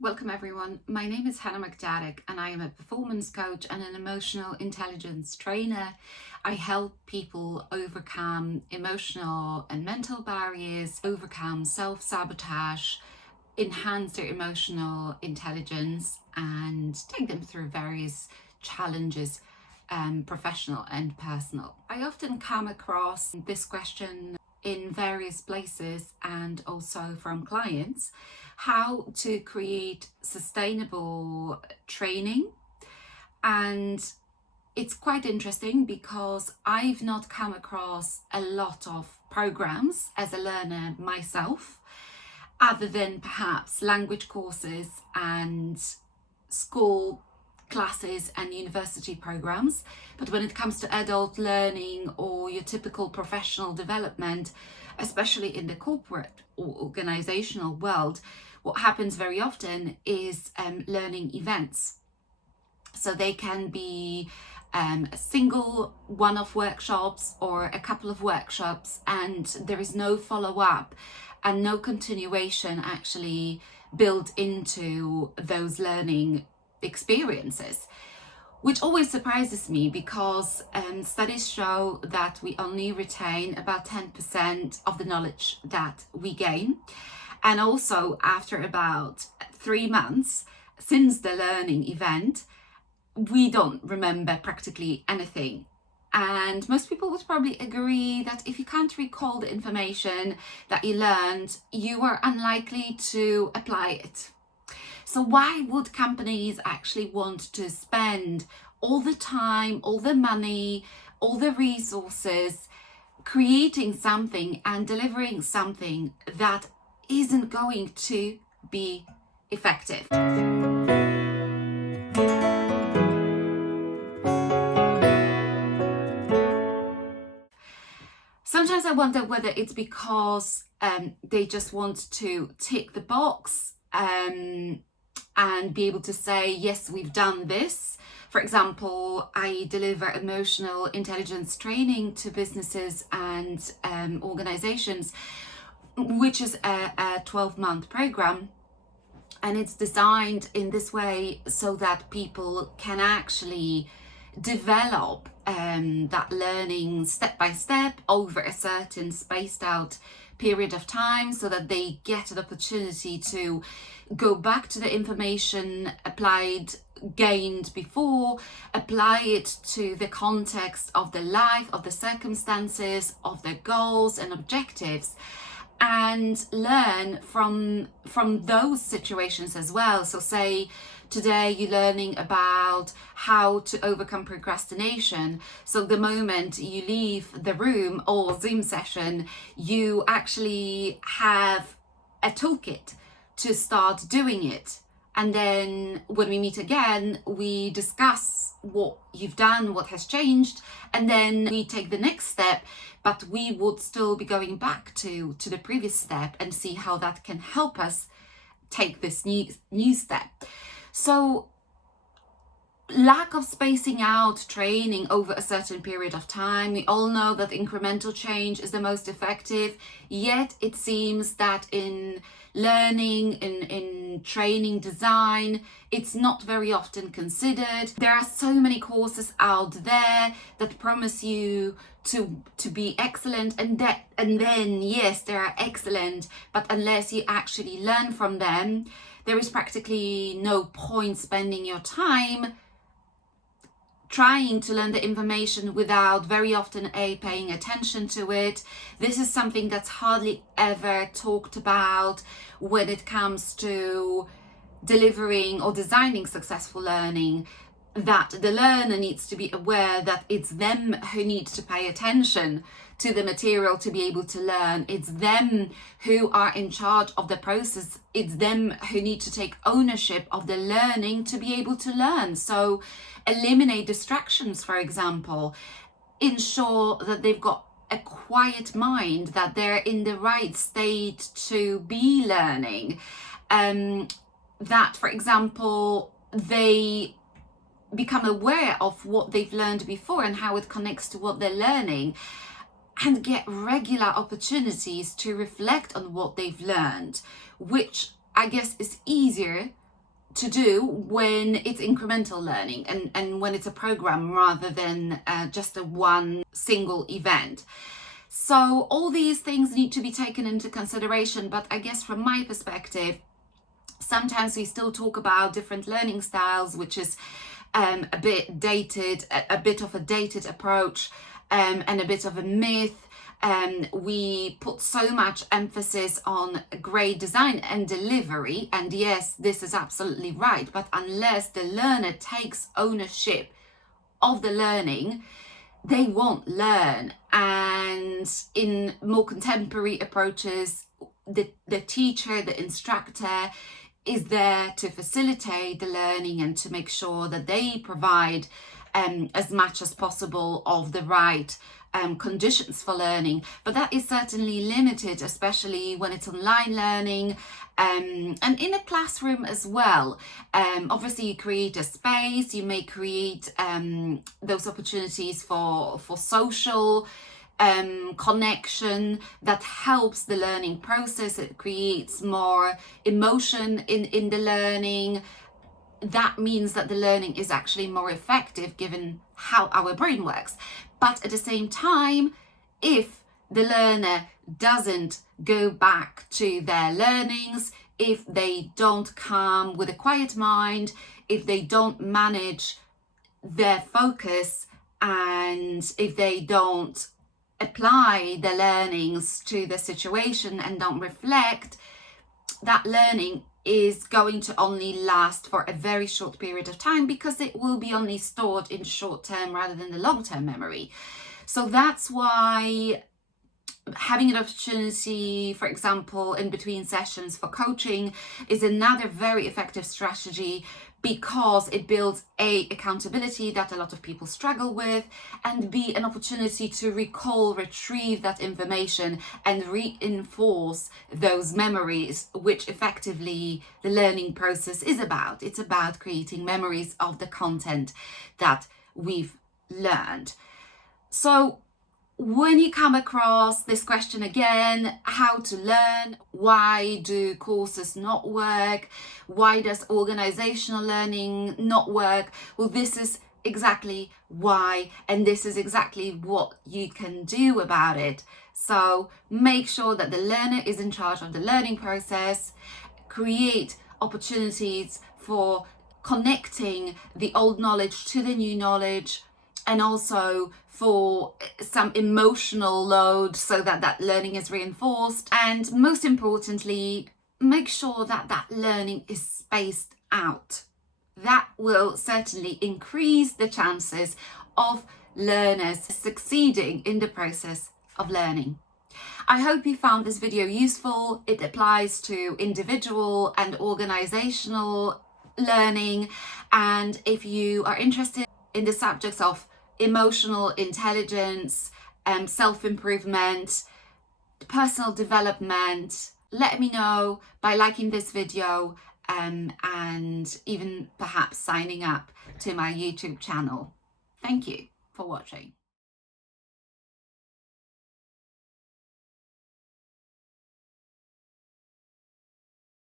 Welcome everyone. My name is Hannah McDaddick and I am a performance coach and an emotional intelligence trainer. I help people overcome emotional and mental barriers, overcome self-sabotage, enhance their emotional intelligence and take them through various challenges, professional and personal. I often come across this question in various places and also from clients, how to create sustainable training. And it's quite interesting because I've not come across a lot of programs as a learner myself, other than perhaps language courses and school classes and university programs. But when it comes to adult learning or your typical professional development, especially in the corporate or organizational world, what happens very often is learning events. So they can be a single one-off workshops or a couple of workshops, and there is no follow-up and no continuation actually built into those learning experiences, which always surprises me because studies show that we only retain about 10% of the knowledge that we gain. And also after about 3 months since the learning event, we don't remember practically anything. And most people would probably agree that if you can't recall the information that you learned, you are unlikely to apply it. So why would companies actually want to spend all the time, all the money, all the resources creating something and delivering something that isn't going to be effective? Sometimes I wonder whether it's because they just want to tick the box and be able to say, yes, we've done this. For example, I deliver emotional intelligence training to businesses and organizations, which is a 12-month program. And it's designed in this way so that people can actually develop that learning step by step over a certain spaced out period of time, so that they get an opportunity to go back to the information gained before, apply it to the context of their life, of the circumstances, of their goals and objectives, and learn from those situations as well. So say today you're learning about how to overcome procrastination. So the moment you leave the room or Zoom session, you actually have a toolkit to start doing it. And then when we meet again, we discuss what you've done, what has changed, and then we take the next step, but we would still be going back to the previous step and see how that can help us take this new step. So lack of spacing out training over a certain period of time. We all know that incremental change is the most effective, yet it seems that in learning, in training design, it's not very often considered. There are so many courses out there that promise you to be excellent, and then yes, they are excellent, but unless you actually learn from them, there is practically no point spending your time trying to learn the information without very often paying attention to it. This is something that's hardly ever talked about when it comes to delivering or designing successful learning, that the learner needs to be aware that it's them who need to pay attention to the material to be able to learn. It's them who are in charge of the process. It's them who need to take ownership of the learning to be able to learn. So eliminate distractions, for example. Ensure that they've got a quiet mind, that they're in the right state to be learning. That, for example, they become aware of what they've learned before and how it connects to what they're learning, and get regular opportunities to reflect on what they've learned, which I guess is easier to do when it's incremental learning and when it's a program rather than just a one single event. So all these things need to be taken into consideration, but I guess from my perspective, sometimes we still talk about different learning styles, which is a bit dated, a bit of a dated approach, and a bit of a myth. We put so much emphasis on great design and delivery, and yes, this is absolutely right, but unless the learner takes ownership of the learning, they won't learn. And in more contemporary approaches, the teacher, the instructor is there to facilitate the learning and to make sure that they provide as much as possible of the right conditions for learning. But that is certainly limited, especially when it's online learning and in a classroom as well. Obviously, you create a space, you may create those opportunities for social connection that helps the learning process. It creates more emotion in the learning. That means that the learning is actually more effective given how our brain works. But at the same time, if the learner doesn't go back to their learnings, if they don't come with a quiet mind, if they don't manage their focus, and if they don't apply the learnings to the situation and don't reflect, that learning is going to only last for a very short period of time because it will be only stored in short term rather than the long term memory. So that's why having an opportunity, for example, in between sessions for coaching is another very effective strategy, because it builds A, accountability that a lot of people struggle with, and B, an opportunity to recall, retrieve that information and reinforce those memories, which effectively the learning process is about. It's about creating memories of the content that we've learned. So when you come across this question again, how to learn, why do courses not work, why does organizational learning not work? Well, this is exactly why, and this is exactly what you can do about it. So make sure that the learner is in charge of the learning process, create opportunities for connecting the old knowledge to the new knowledge, and also for some emotional load so that that learning is reinforced. And most importantly, make sure that that learning is spaced out. That will certainly increase the chances of learners succeeding in the process of learning. I hope you found this video useful. It applies to individual and organizational learning. And if you are interested in the subjects of emotional intelligence, self-improvement, personal development, let me know by liking this video and even perhaps signing up to my YouTube channel. Thank you for watching.